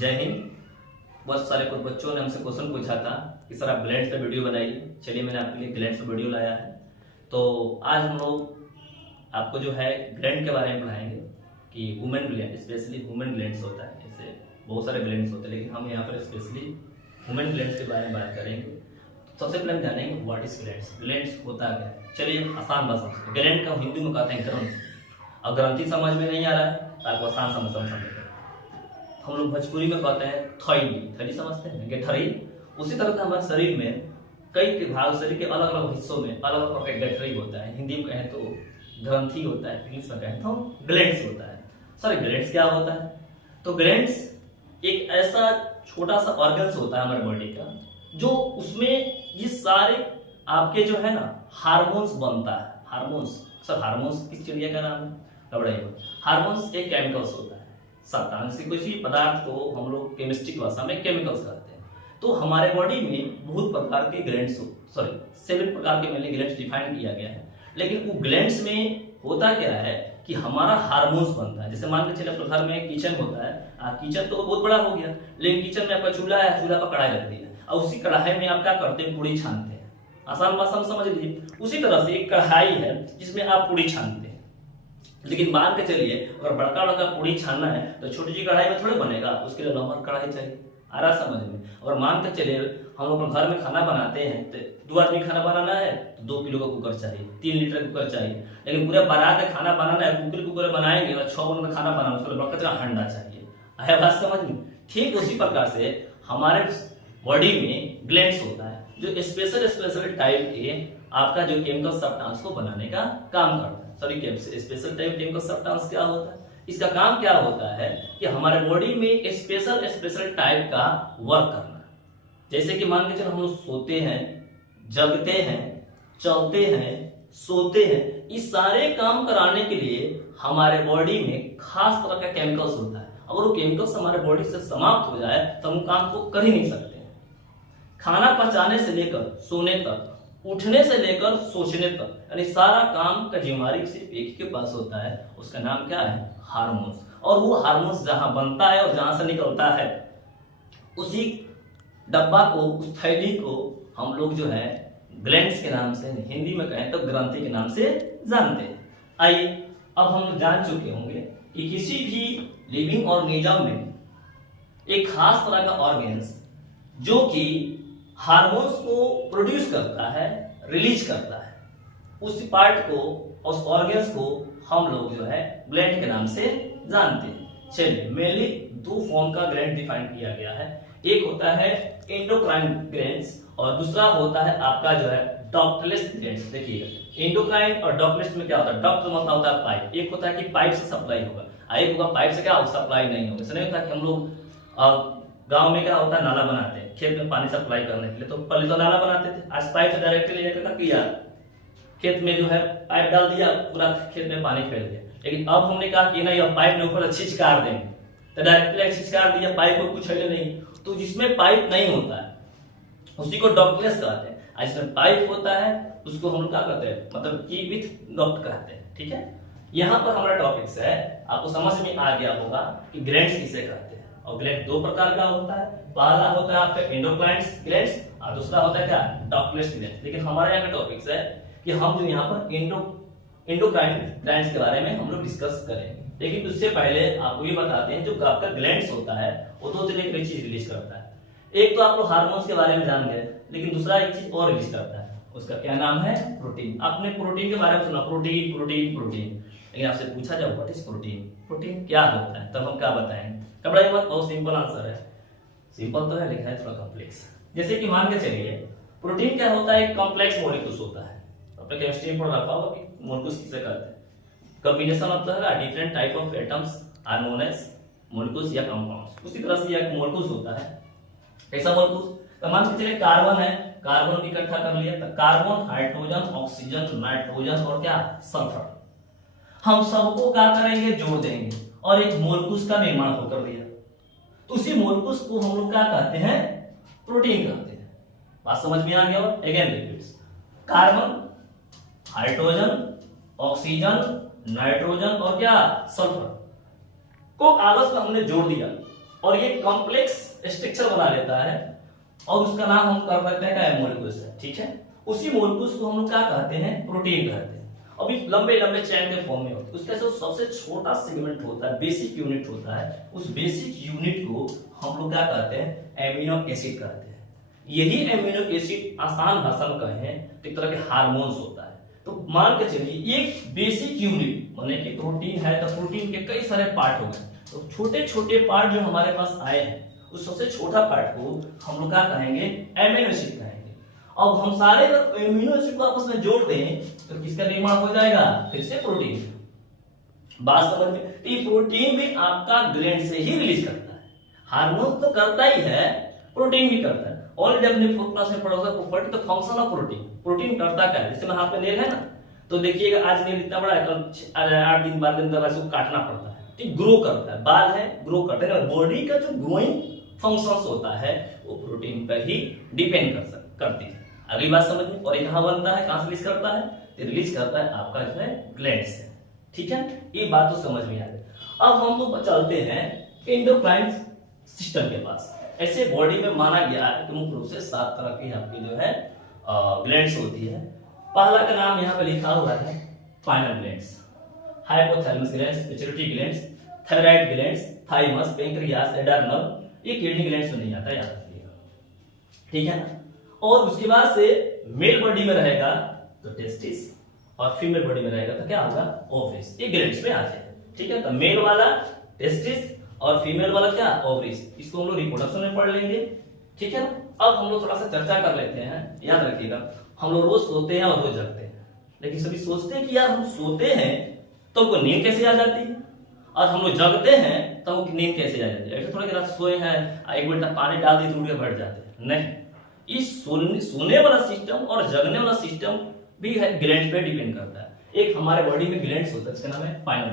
जय हिंद। बहुत सारे कुछ बच्चों ने हमसे क्वेश्चन पूछा था कि सर आप ग्लैंड्स पे वीडियो बनाइए। चलिए मैंने आपके लिए ग्लैंड्स पे वीडियो लाया है। तो आज हम लोग आपको जो है ग्लैंड के बारे में पढ़ाएंगे कि women gland, specially women glands होता है। जैसे बहुत सारे ग्लैंड्स होते हैं लेकिन हम यहाँ पर स्पेशली वुमेन ग्लैंड्स के बारे में बात करेंगे। सबसे पहले हम जानेंगे व्हाट इज ग्लैंड्स। ग्लैंड्स होता क्या है। चलिए आसान भाषा में, ग्लैंड का हिंदी में कहते हैं ग्रंथि। अब ग्रंथि समझ में नहीं आ रहा है तो आपको आसान समझ हम लोग भोजपुरी में कहते हैं थैली। थैली समझते हैं, गठरी। उसी तरह से हमारे शरीर में कई भाग, शरीर के अलग अलग हिस्सों में अलग अलग प्रकार का गठरी होता है। हिंदी में कहें तो ग्रंथि होता है, इंग्लिश में कहें तो ग्लैंड्स होता है। सर ग्लैंड्स क्या होता है? तो ग्लैंड्स एक ऐसा छोटा सा ऑर्गन्स होता है हमारे बॉडी का, जो उसमें ये सारे आपके जो है ना हार्मोन्स बनता है। हार्मोन्स, सर हार्मोन्स किस चिड़िया का नाम है? घबराइए। हार्मोन्स एक केमिकल्स होता है। सब्सटेंस किसी पदार्थ को हम लोग केमिस्ट्री की भाषा में केमिकल्स कहते हैं। तो हमारे बॉडी में बहुत प्रकार के ग्लैंड्स, सॉरी 7 प्रकार के मेनली ग्लैंड्स डिफाइन किया गया है। लेकिन वो ग्लैंड्स में होता क्या है कि हमारा हार्मोन्स बनता है। जैसे मान के चलिए अपने घर में किचन होता है। किचन तो बहुत बड़ा हो गया, लेकिन किचन में आपका चूल्हा है, चूल्हा पर कढ़ाई रख दिया और उसी कढ़ाई में आप क्या करते हैं, पूड़ी छानते हैं। आसान भाषा में समझ लीजिए। उसी तरह से एक कढ़ाई है जिसमें आप पूड़ी छानते हैं। लेकिन मान के चलिए अगर बड़का बड़का पूड़ी छानना है तो छोटी सी कढ़ाई में थोड़े बनेगा, उसके लिए नॉर्मल कढ़ाई चाहिए। आ रहा समझ में? और मान के चलिए हम लोग घर में खाना बनाते हैं तो 2 आदमी खाना बनाना है तो 2 किलो का कुकर चाहिए, 3 लीटर कुकर चाहिए। लेकिन पूरे बारात में खाना बनाना है, कुकर बनाएंगे और 6 मन में खाना बनाना, उसके लिए बड़ा हंडा चाहिए। है बात समझ में? ठीक उसी प्रकार से हमारे बॉडी में ग्लैंड्स होता है जो स्पेशल टाइप के आपका जो केमिकल सब्सटेंस को बनाने का काम करता है। Sorry, special type chemical substance क्या होता है? इसका काम क्या होता है कि हमारे बॉडी में स्पेशल टाइप का वर्क करना। जैसे कि मान के चलो हम लोग सोते हैं, जगते हैं, चलते हैं, सोते हैं, इस सारे काम कराने के लिए हमारे बॉडी में खास तरह का केमिकल्स होता है। अगर वो केमिकल्स हमारे बॉडी से समाप्त हो जाए तो हम काम को कर ही नहीं सकते। खाना पचाने से लेकर सोने तक, उठने से लेकर सोचने तक, यानी सारा काम का जिम्मेदारी सिर्फ एक के पास होता है। उसका नाम क्या है? हार्मोन्स। और वो हार्मोन्स जहां बनता है और जहां से निकलता है उसी डब्बा को, उस थैली को हम लोग जो है ग्लैंड्स के नाम से, हिंदी में कहें तो ग्रंथि के नाम से जानते हैं। आइए अब हम जान चुके होंगे कि किसी भी लिविंग ऑर्गेनिज्म में एक खास तरह का ऑर्गेन्स जो कि हार्मोन्स को प्रोड्यूस करता है, रिलीज करता है, उस पार्ट को, उस ऑर्गन्स को हम लोग जो है ग्लैंड के नाम से जानते हैं। चलिए मेनली 2 फॉर्म का ग्लैंड डिफाइन किया गया है। एक होता है एंडोक्राइन ग्लैंड्स और दूसरा होता है आपका जो है डक्टलेस ग्लैंड्स। देखिएगा एंडोक्राइन और डक्टलेस में क्या होता है? डक्ट मतलब होता है पाइप। एक होता है कि पाइप से सप्लाई होगा, एक होगा पाइप से क्या सप्लाई नहीं होगा। ऐसा नहीं होता कि हम लोग गांव में क्या होता है, नाला बनाते हैं खेत में पानी सप्लाई करने के लिए। तो पहले तो नाला बनाते थे, आज पाइप से डायरेक्टली ले जाकर किया, खेत में जो है पाइप डाल दिया, पूरा खेत में पानी फैल गया। लेकिन अब हमने कहा कि नहीं, अब पाइप में ऊपर छिचकार देंगे, तो डायरेक्टली छिचकार दिया, पाइप को कुछ है नहीं। तो जिसमें पाइप नहीं होता है उसी को डक्टलेस कहते हैं। जिसमें पाइप होता है उसको हम लोग क्या कहते हैं, मतलब कि विथ डक्ट कहते हैं। ठीक है, यहाँ पर हमारा टॉपिक्स है, आपको समझ में आ गया होगा कि ग्लैंड्स किसे कहते हैं। और ग्लैंड 2 प्रकार का होता है। पहला होता है आपका एंडोक्राइन ग्लैंड्स और दूसरा होता है क्या, डक्टलेस ग्लैंड्स। लेकिन हमारे यहाँ का टॉपिक्स है कि हम जो यहाँ पर एंडोक्राइन ग्लैंड्स के बारे में हम लोग डिस्कस करेंगे। लेकिन उससे पहले आपको ये बताते हैं जो आपका ग्लैंड्स होता है वो 2 तरह की चीज रिलीज करता है। एक तो आप लोग हार्मोन्स के बारे में जान गए, लेकिन दूसरा एक चीज और रिलीज करता है, उसका क्या नाम है? प्रोटीन। आपने प्रोटीन के बारे में सुना, प्रोटीन प्रोटीन प्रोटीन। लेकिन आपसे पूछा जाए व्हाट इज प्रोटीन, प्रोटीन क्या होता है, तब हम क्या बताएंगे? घबराइए मत, बहुत सिंपल आंसर है। सिंपल तो है लेकिन है थोड़ा कॉम्प्लेक्स। जैसे कि मान के चलिए प्रोटीन क्या होता है? एक कॉम्प्लेक्स मॉलिक्यूल्स होता है। अपने केमिस्ट्री में पढ़ रखा होगा कि मॉलिक्यूल्स किसे कहते हैं। Combination of the different type of atoms are known as molecules या कंपाउंड्स। उसी तरह से एक मॉलिक्यूल्स होता है। ऐसा मॉलिक्यूल्स तो मान के चलिए कार्बन है, कार्बन इकट्ठा कर लिया तो कार्बन, हाइड्रोजन, ऑक्सीजन, नाइट्रोजन और क्या, सल्फर। हम सबको क्या करेंगे? जोड़ देंगे और एक मॉलिक्यूल्स का निर्माण होकर दिया। तो उसी मॉलिक्यूल्स को हम लोग क्या कहते हैं? प्रोटीन कहते हैं। बात समझ में आ गया? Again repeats, carbon, hydrogen, oxygen, nitrogen और क्या, सल्फर को आपस में हमने जोड़ दिया और ये कॉम्प्लेक्स स्ट्रक्चर बना लेता है और उसका नाम हम कर सकते हैं क्या, मॉलिक्यूल्स है। ठीक है, उसी मॉलिक्यूल्स को हम लोग क्या कहते हैं, प्रोटीन कहते हैं। अभी लंबे लंबे चैन के फॉर्म में होते हैं। उसका जो सबसे छोटा सेगमेंट होता है, बेसिक यूनिट होता है, उस बेसिक यूनिट को हम लोग क्या कहते हैं, एमिनो एसिड कहते हैं। यही एमिनो एसिड आसान भाषा में कहें तो एक तरह के हार्मोन्स होता है। तो मान के चलिए एक बेसिक यूनिट माने कि प्रोटीन है, तो प्रोटीन के कई सारे पार्ट हो गए। तो छोटे छोटे पार्ट जो हमारे पास आए हैं, उस सबसे छोटा पार्ट को हम लोग क्या कहेंगे, एमिनो एसिड कहेंगे। अब हम सारे एमिनो एसिड को आपस में जोड़ दें तो किसका निर्माण हो जाएगा, फिर से प्रोटीन। बात समझ में? ये प्रोटीन भी आपका ग्लैंड से ही रिलीज करता है। हार्मोन तो करता ही है, प्रोटीन भी करता है। ऑलरेडी अपने फोर्थ क्लास में पढ़ा था प्रॉपर्टी, तो फंक्शन ऑफ प्रोटीन। प्रोटीन करता क्या है, जैसे मैं हाथ में नेल है ना, तो देखिएगा आज नेल इतना बड़ा है, कल 8 दिन बाद इसको काटना पड़ता है, ठीक, ग्रो करता है, बाल है ग्रो करते हैं। बॉडी का जो ग्रोइंग फंक्शंस होता है वो प्रोटीन पर ही डिपेंड करती है। अगली बात समझ में? और ये कहां बनता है, कहां से रिलीज करता है, रिलीज करता है आपका जो है ग्लैंड से। ठीक है, ये बात तो समझ में आ गई। अब हम लोग चलते हैं एंडोक्राइन सिस्टम के पास। ऐसे बॉडी में माना गया है कि मुख्य रूप से 7 तरह की आपकी जो है ग्लैंड्स होती है। पहला का नाम यहाँ पे लिखा हुआ है pineal glands, hypothalamus glands, pituitary glands, thyroid glands, thymus, pancreas, adrenal. ये किडनी ग्लैंड्स में नहीं आता, याद रखिएगा। ठीक है ना। और उसके बाद से मेल बॉडी में रहेगा तो टेस्टिस, और फीमेल बॉडी में रहेगा तो क्या होगा, ओवरीज। ये ग्लैंड्स में आते हैं। ठीक है, तो मेल वाला टेस्टिस और फीमेल वाला क्या, ओवरीज। इसको हम लोग रिप्रोडक्शन में पढ़ लेंगे। ठीक है ना। अब हम लोग थोड़ा सा चर्चा कर लेते हैं। याद रखिएगा, हम लोग रोज सोते हैं और रोज जगते हैं, लेकिन सभी सोचते हैं कि यार हम सोते हैं तो हमको नींद कैसे आ जाती है, और हम लोग जगते हैं तो हमको नींद कैसे आ जाती है। ऐसे थोड़ा कि रात सोए हैं, 1 घंटा पानी डाल दी तो उठ के बैठ जाते हैं, नहीं। इस सोने वाला सिस्टम और जगने वाला सिस्टम भी है ग्लैंड पे डिपेंड करता है। एक हमारे बॉडी में ग्लैंड्स होता है, इसका नाम है पाइनल।